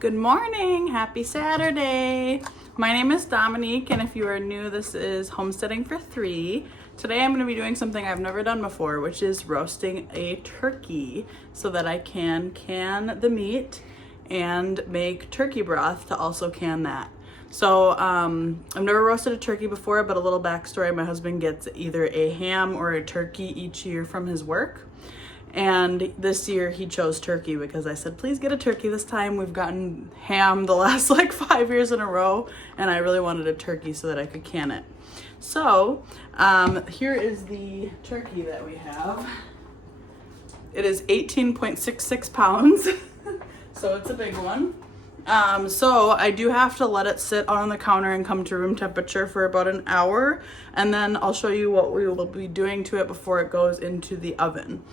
Good morning, happy Saturday. My name is Dominique, and if you are new, this is Homesteading for Three. Today I'm going to be doing something I've never done before, which is roasting a turkey so that I can the meat and make turkey broth to also can that. So I've never roasted a turkey before, but a little backstory, my husband gets either a ham or a turkey each year from his work. And this year he chose turkey because I said, please get a turkey this time. We've gotten ham the last like 5 years in a row, and I really wanted a turkey so that I could can it. So here is the turkey that we have. It is 18.66 pounds, so it's a big one. So I do have to let it sit on the counter and come to room temperature for about an hour, and then I'll show you what we will be doing to it before it goes into the oven.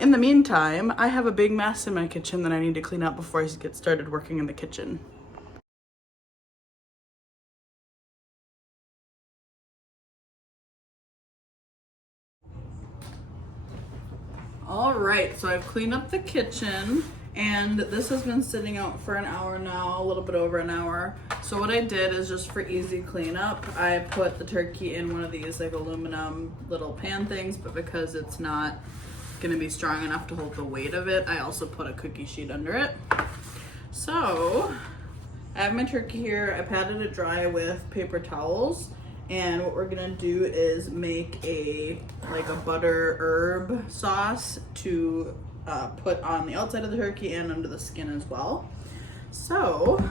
In the meantime, I have a big mess in my kitchen that I need to clean up before I get started working in the kitchen. All right, so I've cleaned up the kitchen, and this has been sitting out for an hour now, a little bit over an hour. So what I did is, just for easy cleanup, I put the turkey in one of these like aluminum little pan things, but because it's not gonna be strong enough to hold the weight of it, I also put a cookie sheet under it. So I have my turkey here. I patted it dry with paper towels, and what we're gonna do is make a butter herb sauce to put on the outside of the turkey and under the skin as well. So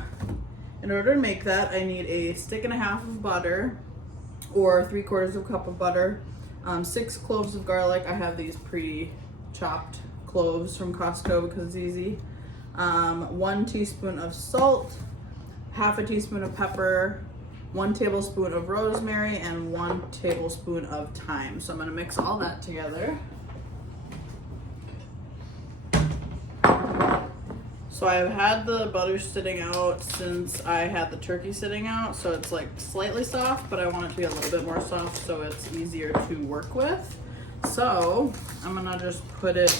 in order to make that, I need a stick and a half of butter, or 3/4 cup of butter, 6 cloves of garlic. I have these pre-chopped cloves from Costco because it's easy. 1 teaspoon of salt, half a teaspoon of pepper, 1 tablespoon of rosemary, and 1 tablespoon of thyme. So I'm gonna mix all that together. So I've had the butter sitting out since I had the turkey sitting out, so it's like slightly soft, but I want it to be a little bit more soft so it's easier to work with. So I'm gonna just put it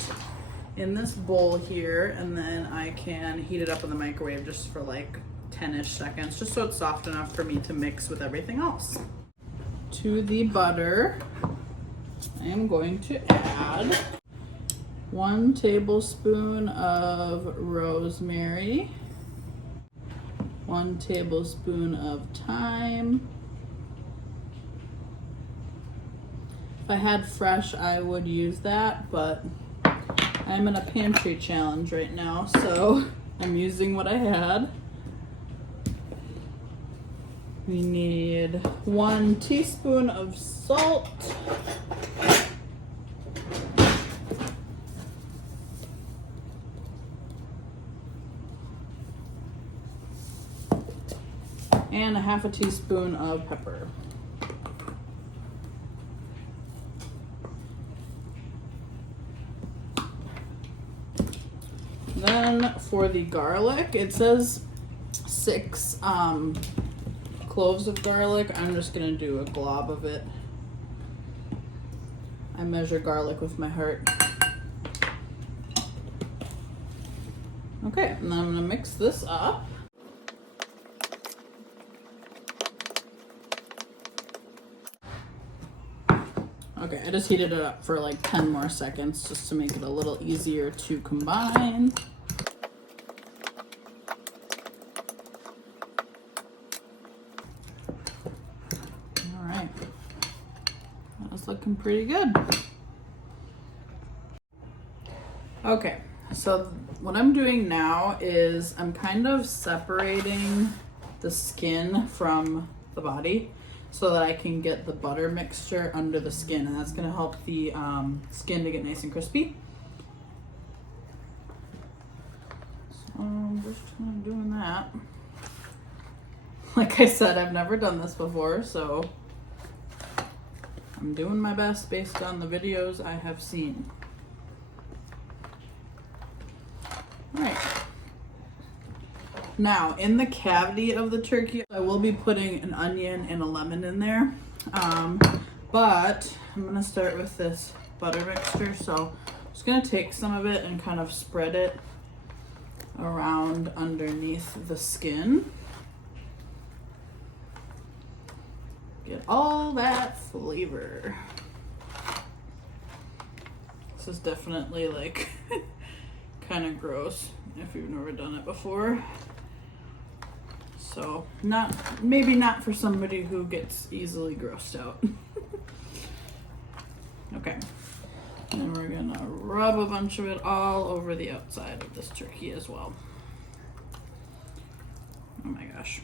in this bowl here, and then I can heat it up in the microwave just for like 10-ish seconds, just so it's soft enough for me to mix with everything else. To the butter, I am going to add 1 tablespoon of rosemary, 1 tablespoon of thyme. If I had fresh, I would use that, but I'm in a pantry challenge right now, so I'm using what I had. We need 1 teaspoon of salt, and a half a teaspoon of pepper. Then for the garlic, it says 6 cloves of garlic. I'm just gonna do a glob of it. I measure garlic with my heart. Okay, and then I'm gonna mix this up. Okay, I just heated it up for like 10 more seconds just to make it a little easier to combine. All right, that's looking pretty good. Okay, so what I'm doing now is I'm kind of separating the skin from the body so that I can get the butter mixture under the skin, and that's gonna help the skin to get nice and crispy. So I'm just kind of doing that. Like I said, I've never done this before, so I'm doing my best based on the videos I have seen. All right. Now, in the cavity of the turkey, I will be putting an onion and a lemon in there, but I'm gonna start with this butter mixture. So I'm just gonna take some of it and kind of spread it around underneath the skin. Get all that flavor. This is definitely like kind of gross if you've never done it before. So maybe not for somebody who gets easily grossed out. Okay. And we're gonna rub a bunch of it all over the outside of this turkey as well. Oh my gosh.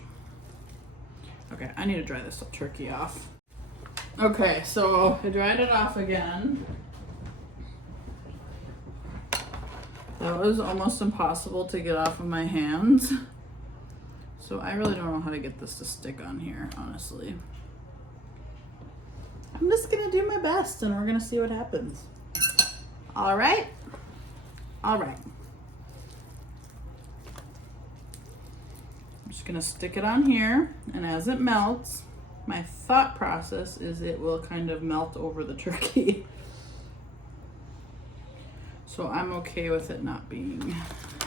Okay, I need to dry this turkey off. Okay, so I dried it off again. That was almost impossible to get off of my hands. So I really don't know how to get this to stick on here, honestly. I'm just gonna do my best and we're gonna see what happens. All right? All right. I'm just gonna stick it on here, and as it melts, my thought process is it will kind of melt over the turkey. So I'm okay with it not being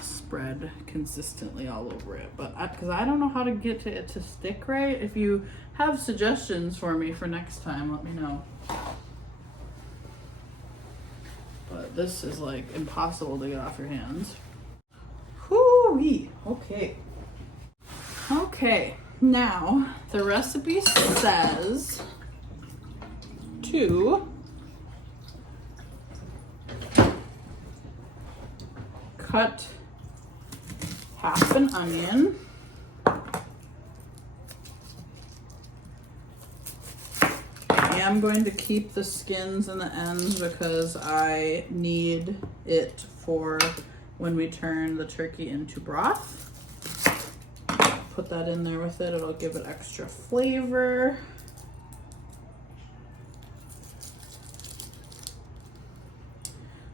spread consistently all over it, but because I don't know how to get it to stick right. If you have suggestions for me for next time, let me know. But this is like impossible to get off your hands. Whoo-wee. Okay. Okay, now the recipe says to cut half an onion, I am going to keep the skins and the ends because I need it for when we turn the turkey into broth. Put that in there with it, it'll give it extra flavor.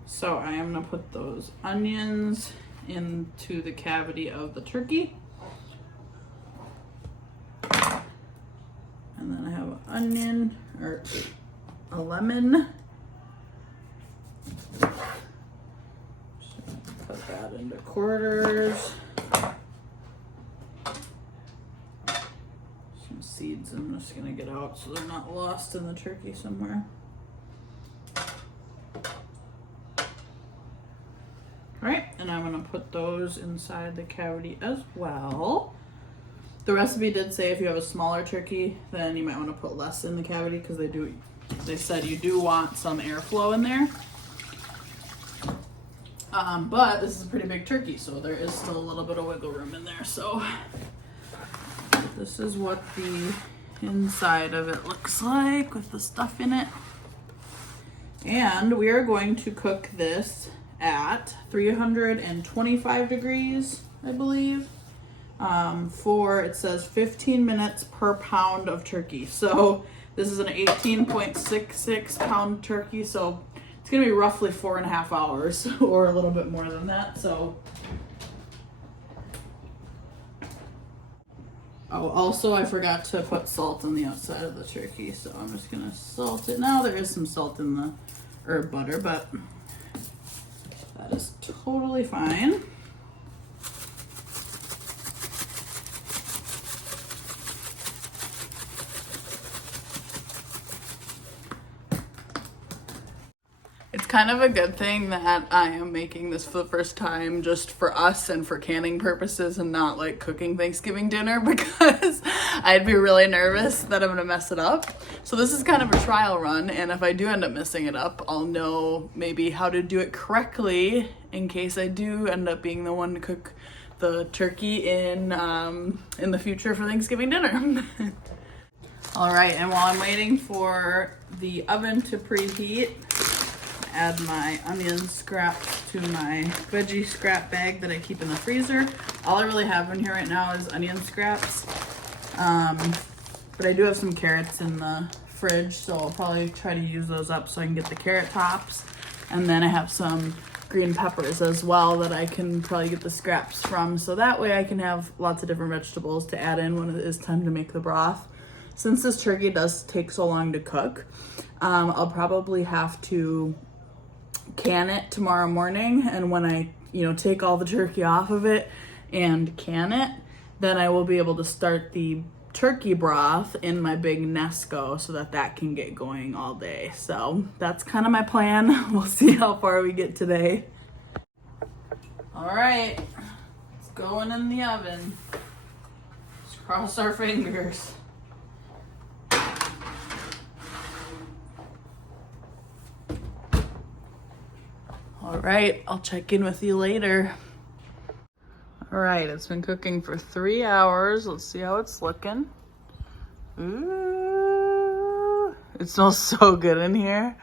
So I am gonna put those onions into the cavity of the turkey. And then I have an onion, or a lemon. Just cut that into quarters. Some seeds I'm just gonna get out so they're not lost in the turkey somewhere. Alright, and I'm gonna put those inside the cavity as well. The recipe did say if you have a smaller turkey, then you might want to put less in the cavity because they said you do want some airflow in there. But this is a pretty big turkey, so there is still a little bit of wiggle room in there. So this is what the inside of it looks like with the stuff in it. And we are going to cook this at 325 degrees, I believe, for, it says 15 minutes per pound of turkey. So this is an 18.66 pound turkey, so it's gonna be roughly 4.5 hours or a little bit more than that. So oh, also I forgot to put salt on the outside of the turkey, so I'm just gonna salt it now. There is some salt in the herb butter, but that is totally fine. It's kind of a good thing that I am making this for the first time just for us and for canning purposes and not like cooking Thanksgiving dinner, because I'd be really nervous that I'm gonna mess it up. So this is kind of a trial run, and if I do end up messing it up, I'll know maybe how to do it correctly in case I do end up being the one to cook the turkey in the future for Thanksgiving dinner. All right, and while I'm waiting for the oven to preheat, add my onion scraps to my veggie scrap bag that I keep in the freezer. All I really have in here right now is onion scraps. But I do have some carrots in the fridge, so I'll probably try to use those up so I can get the carrot tops. And then I have some green peppers as well that I can probably get the scraps from. So that way I can have lots of different vegetables to add in when it is time to make the broth. Since this turkey does take so long to cook, I'll probably have to can it tomorrow morning, and when I take all the turkey off of it and can it, then I will be able to start the turkey broth in my big Nesco so that can get going all day. So that's kind of my plan. We'll see how far we get today. All right, it's going in the oven. Just cross our fingers. All right, I'll check in with you later. All right, it's been cooking for 3 hours. Let's see how it's looking. Ooh, it smells so good in here.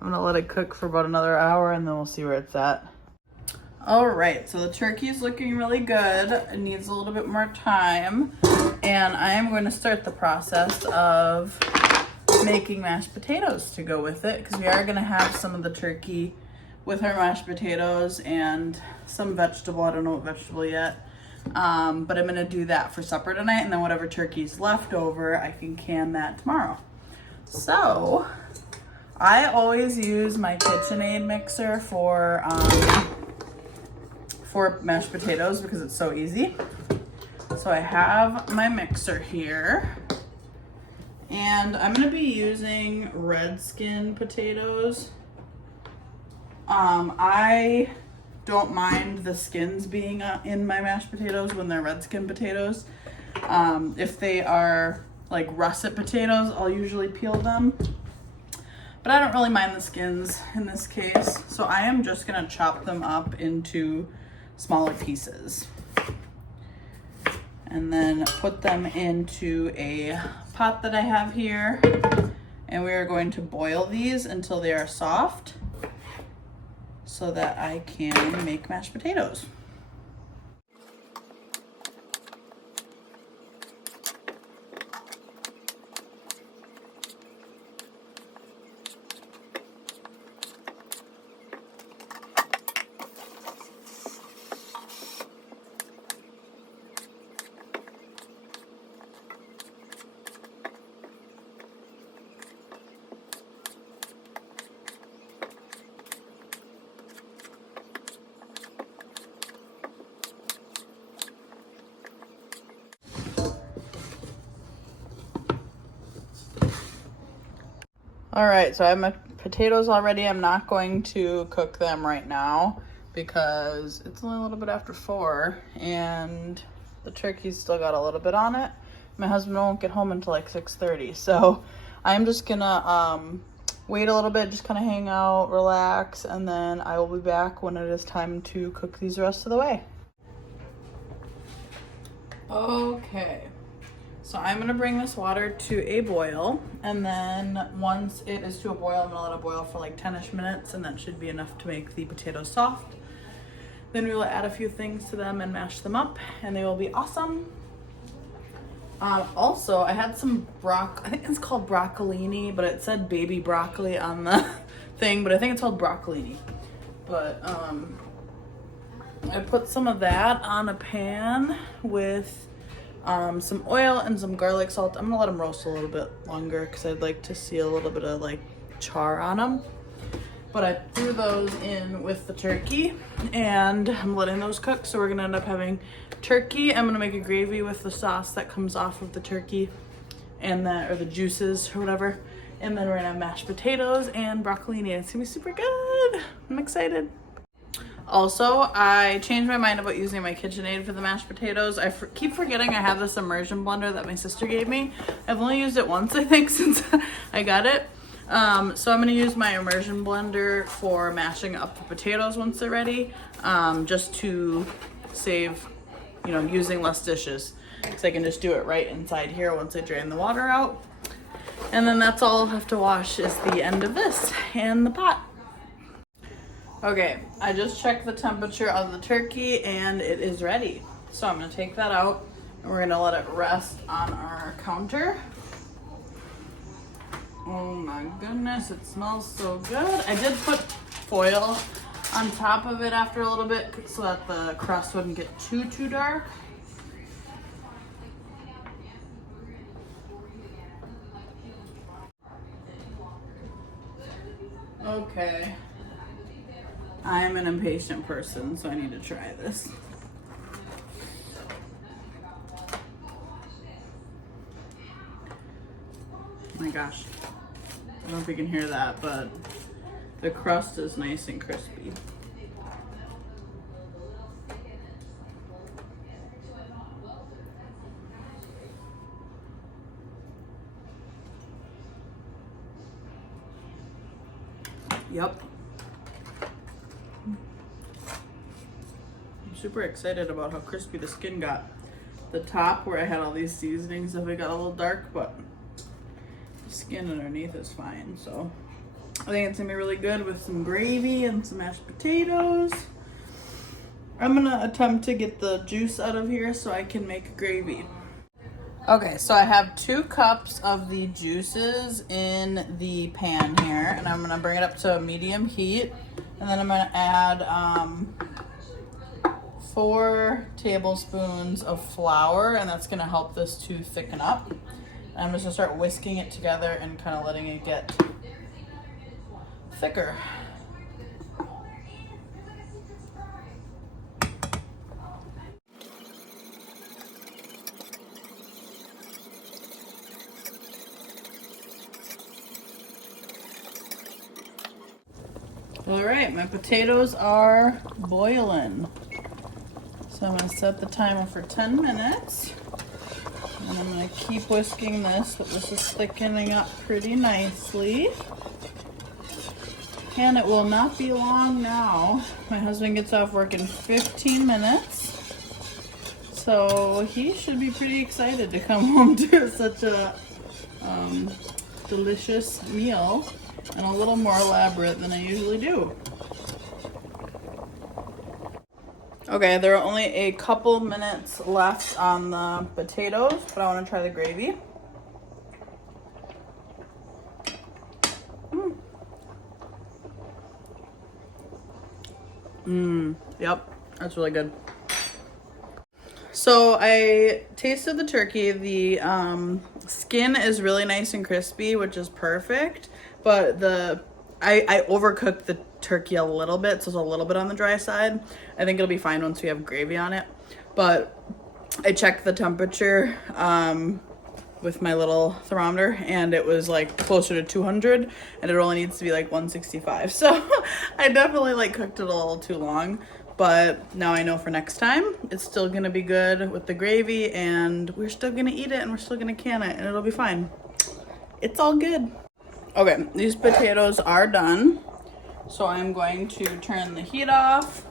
I'm gonna let it cook for about another hour and then we'll see where it's at. All right, so the turkey's looking really good. It needs a little bit more time. And I am going to start the process of making mashed potatoes to go with it, because we are gonna have some of the turkey with our mashed potatoes and some vegetable. I don't know what vegetable yet. But I'm gonna do that for supper tonight, and then whatever turkey's left over, I can can that tomorrow. So I always use my KitchenAid mixer for mashed potatoes because it's so easy. So I have my mixer here, and I'm gonna be using red skin potatoes. I don't mind the skins being in my mashed potatoes when they're red skin potatoes. If they are like russet potatoes, I'll usually peel them. But I don't really mind the skins in this case. So I am just gonna chop them up into smaller pieces. And then put them into a pot that I have here. And we are going to boil these until they are soft, so that I can make mashed potatoes. All right, so I have my potatoes already. I'm not going to cook them right now because it's only a little bit after 4 and the turkey's still got a little bit on it. My husband won't get home until like 6:30. So I'm just gonna wait a little bit, just kind of hang out, relax, and then I will be back when it is time to cook these the rest of the way. Okay. So I'm gonna bring this water to a boil, and then once it is to a boil, I'm gonna let it boil for like 10-ish minutes, and that should be enough to make the potatoes soft. Then we will add a few things to them and mash them up, and they will be awesome. Also, I had some I think it's called broccolini, but it said baby broccoli on the thing, but I think it's called broccolini. But I put some of that on a pan with some oil and some garlic salt. I'm gonna let them roast a little bit longer because I'd like to see a little bit of like char on them. But I threw those in with the turkey and I'm letting those cook. So we're gonna end up having turkey. I'm gonna make a gravy with the sauce that comes off of the turkey and or the juices or whatever. And then we're gonna have mashed potatoes and broccolini. It's gonna be super good. I'm excited. Also, I changed my mind about using my KitchenAid for the mashed potatoes. I keep forgetting I have this immersion blender that my sister gave me. I've only used it once, I think, since I got it. So I'm gonna use my immersion blender for mashing up the potatoes once they're ready, just to save, using less dishes. So I can just do it right inside here once I drain the water out. And then that's all I'll have to wash is the end of this and the pot. Okay, I just checked the temperature of the turkey and it is ready. So I'm gonna take that out and we're gonna let it rest on our counter. Oh my goodness, it smells so good. I did put foil on top of it after a little bit so that the crust wouldn't get too dark. Okay. I'm an impatient person, so I need to try this. Oh my gosh. I don't know if you can hear that, but the crust is nice and crispy. Yep. I'm super excited about how crispy the skin got. The top where I had all these seasonings, if it got a little dark, but the skin underneath is fine. So I think it's gonna be really good with some gravy and some mashed potatoes. I'm gonna attempt to get the juice out of here so I can make gravy. Okay, so I have 2 cups of the juices in the pan here, and I'm gonna bring it up to a medium heat, and then I'm gonna add 4 tablespoons of flour, and that's gonna help this to thicken up. And I'm just gonna start whisking it together and kind of letting it get thicker. All right, my potatoes are boiling. So I'm gonna set the timer for 10 minutes. And I'm gonna keep whisking this, but this is thickening up pretty nicely. And it will not be long now. My husband gets off work in 15 minutes. So he should be pretty excited to come home to such a delicious meal, and a little more elaborate than I usually do. Okay, there are only a couple minutes left on the potatoes, but I want to try the gravy. Yep, that's really good. So I tasted the turkey. The skin is really nice and crispy, which is perfect. But I overcooked the turkey a little bit, so it's a little bit on the dry side. I think it'll be fine once we have gravy on it. But I checked the temperature with my little thermometer, and it was like closer to 200, and it only needs to be like 165. So I definitely like cooked it a little too long. But now I know for next time, it's still gonna be good with the gravy, and we're still gonna eat it, and we're still gonna can it, and it'll be fine. It's all good. Okay, these potatoes are done. So I'm going to turn the heat off.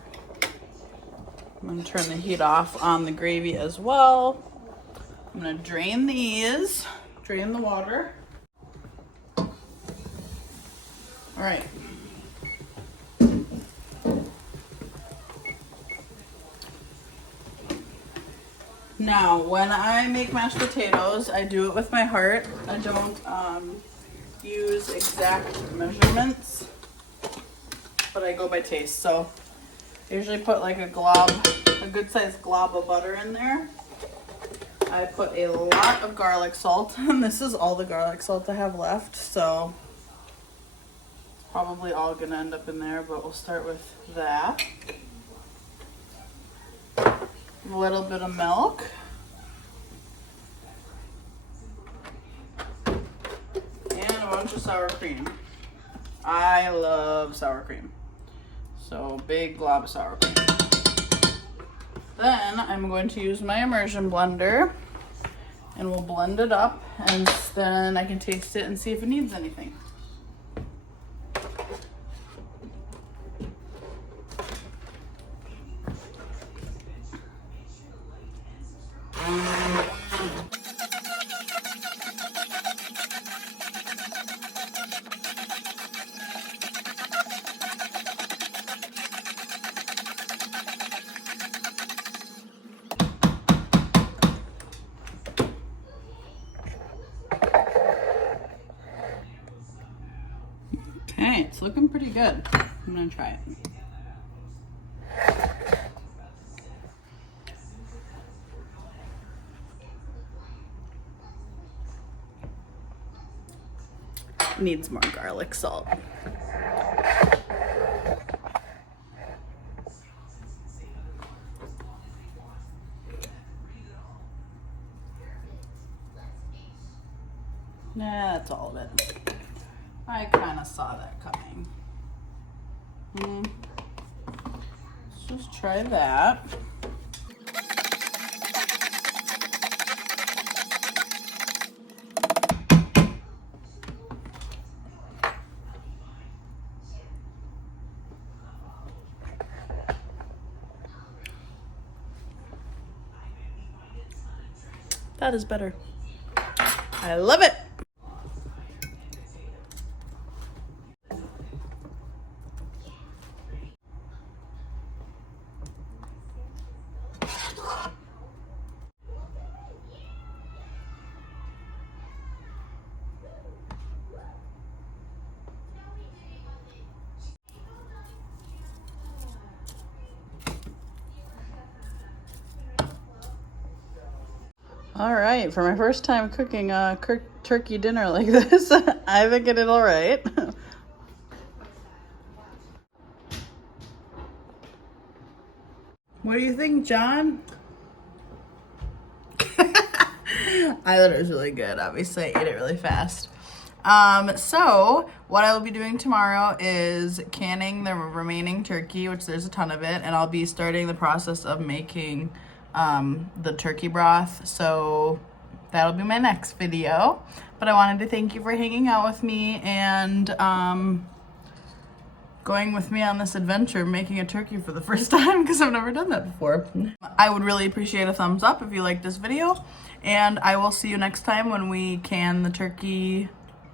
I'm gonna turn the heat off on the gravy as well. I'm gonna drain these, drain the water. All right. Now, when I make mashed potatoes, I do it with my heart. I don't use exact measurements, but I go by taste. So I usually put like a good sized glob of butter in there. I put a lot of garlic salt, and this is all the garlic salt I have left, so it's probably all gonna end up in there, but we'll start with that. A little bit of milk. And a bunch of sour cream. I love sour cream. So big glob of sour cream. Then I'm going to use my immersion blender, and we'll blend it up, and then I can taste it and see if it needs anything. Okay, it's looking pretty good. I'm gonna try it. Needs more garlic salt. Nah, that's all of it. I kind of saw that coming. Let's just try that. That is better. I love it. All right, for my first time cooking a turkey dinner like this, I think I did all right. What do you think, John? I thought it was really good. Obviously, I ate it really fast. So what I will be doing tomorrow is canning the remaining turkey, which there's a ton of it, and I'll be starting the process of making the turkey broth. So that'll be my next video. But I wanted to thank you for hanging out with me and going with me on this adventure making a turkey for the first time, because I've never done that before. I would really appreciate a thumbs up if you like this video, and I will see you next time when we can the turkey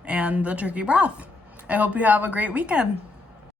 and the turkey broth. I hope you have a great weekend.